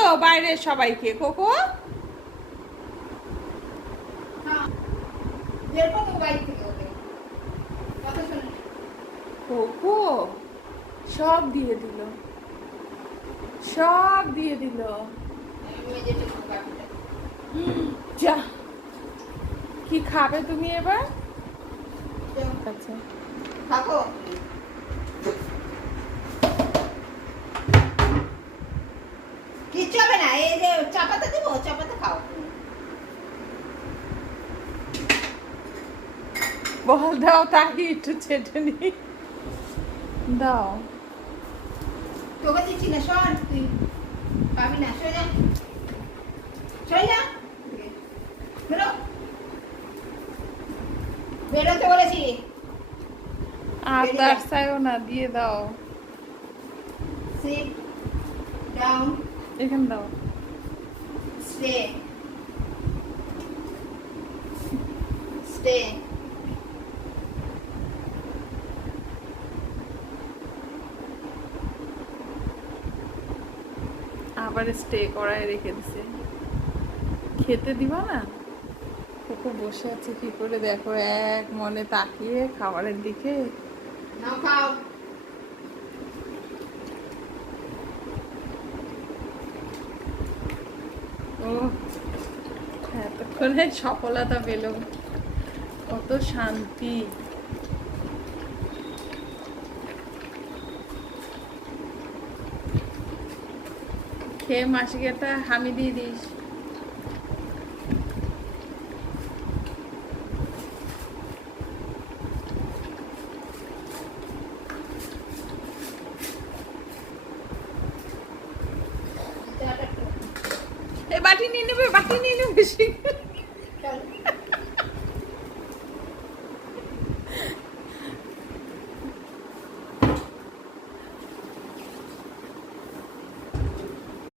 তো বাইরের সবাইকে কোকো। কোকো সব দিয়ে দিল, সব দিয়ে দিল। যা, কি খাবে তুমি এবার? আচ্ছা থাকো। কিচ্ছু হবে না, এই যে চাপাতে দিব, চাপাতে খাও। বল দাও, তাকে একটু চেটে নি দাও। তোকে দিচ্ছি না, সর তুই পাবি না, সরে যা, সরে যা, বেরো, বেরোতে বলেছি। আর তার চাইও না, দিয়ে দাও। সিট ডাউন, এখানে দাও। Stay, stay. আবার স্টে করায় রেখে দিছে, খেতে দিবা না? কোকো বসে আছে কি করে দেখো, এক মনে তাকিয়ে খাবারের দিকে। নাও খাও। ও এতক্ষণে সফলতা পেল, কত শান্তি। খেয়ে মাসিকে একটা হামি দিয়ে দিস। বাটি নিয়ে নেবে, বাটি নিয়ে নেবে।